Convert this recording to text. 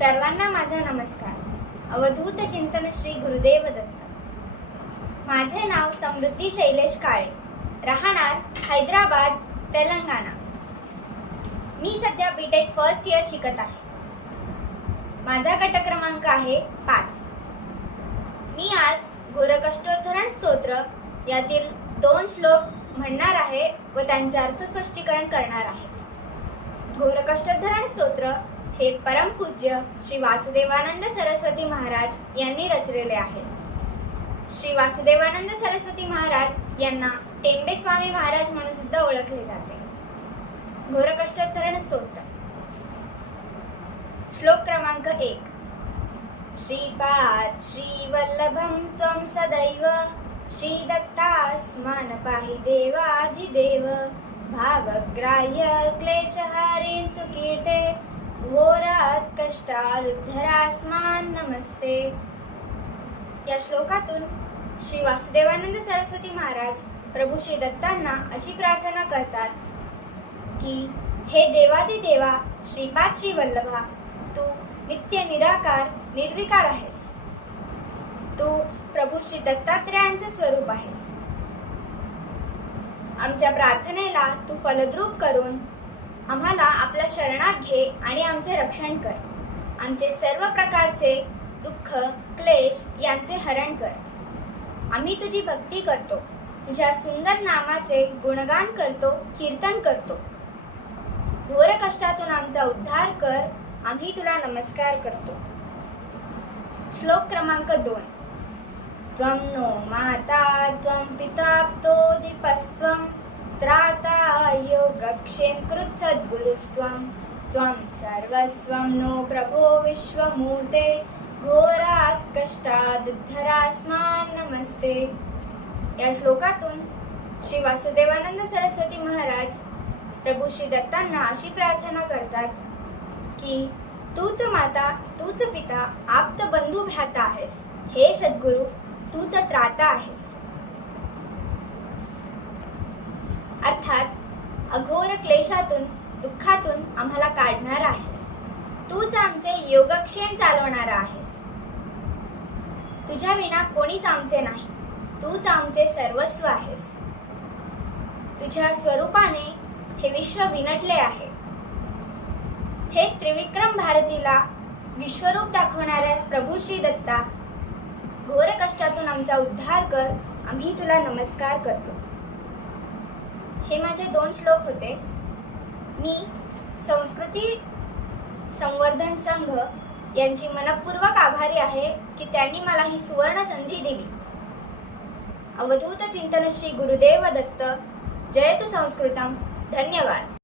सर्वांना माझा नमस्कार. अवधूत चिंतन श्री गुरुदेव दत्त. माझे नाव समृद्धी शैलेश काळे. राहणार हैदराबाद तेलंगणा. मी सध्या बीटेक फर्स्ट इयर शिकत आहे. माझा गट क्रमांक आहे पाच. मी आज घोरकष्टोद्धरण स्तोत्र यातील दोन श्लोक म्हणणार आहे व त्यांचे अर्थस्पष्टीकरण करणार आहे. घोरकष्टोद्धरण स्तोत्र हे परमपूज्य श्री वासुदेवानंद सरस्वती महाराज यांनी रचलेले आहे. श्री वासुदेवानंद सरस्वती महाराज यांना टेंबे स्वामी महाराज म्हणून सुद्धा ओळखले जाते. घोरकष्टोत्तरण स्तोत्र. श्लोक क्रमांक एक. श्रीपाद श्रीवल्लभं त्वं सदैव श्रीदत्तास्मान् पाहि देवाधिदेव भावग्राह्य क्लेशहारीन् सुकीर्ते घोरात कष्टाल उद्धरास्मान नमस्ते. या श्लोकातून श्री वासुदेवानंद सरस्वती महाराज प्रभू श्री दत्तांना अशी प्रार्थना करतात की हे देवादिदेवा श्रीपाद श्री वल्लभा तू नित्य निराकार निर्विकार आहेस. तू प्रभू श्री दत्तात्रेयांचे स्वरूप आहेस. आमच्या प्रार्थनेला तू फलद्रूप करून आम्हाला आपल्या शरणात घे आणि आमचे रक्षण कर. आमचे सर्व प्रकारचे दुःख क्लेश यांचे हरण कर. आम्ही तुझी भक्ती करतो. तुझ्या सुंदर नामाचे गुणगान करतो कीर्तन करतो. घोर कष्टातून आमचा उद्धार कर आम्ही तुला नमस्कार करतो. श्लोक क्रमांक दोन. त्वं नो माता त्वं पिता दीपस्त्वं त्राता योगक्षेम कृत् सद्गुरुस्त्वं त्वं सर्वस्वं नो प्रभो विश्वमूर्ते। घोरात् कष्टादुद्धरास्मान् नमस्ते। या श्लोकातून श्री वासुदेवानंद सरस्वती महाराज प्रभू श्री दत्तांना अशी प्रार्थना करतात की तूच माता तूच पिता आप्त बंधू भ्राता आहेस. हे सद्गुरू तूच त्राता आहेस. क्लेशातून दुःखातून आम्हाला काढणार आहेस. तूच आमचे योगक्षेम चालवणार आहेस. तुझ्या विना कोणीच आमचे नाही. तूच आमचे सर्वस्व आहेस. तुझ्या स्वरूपाने हे विश्व विनटले आहे. हे त्रिविक्रम भारतीला विश्वरूप दाखवणाऱ्या प्रभू श्री दत्ता घोर कष्टातून आमचा उद्धार कर. आम्ही तुला नमस्कार करतो. हे माझे दोन श्लोक होते. मी संस्कृती संवर्धन संघ यांची मनपूर्वक आभारी आहे की त्यांनी मला ही सुवर्ण संधी दिली. अवधूत चिंतन श्री गुरुदेव दत्त. जयतु संस्कृतम. धन्यवाद.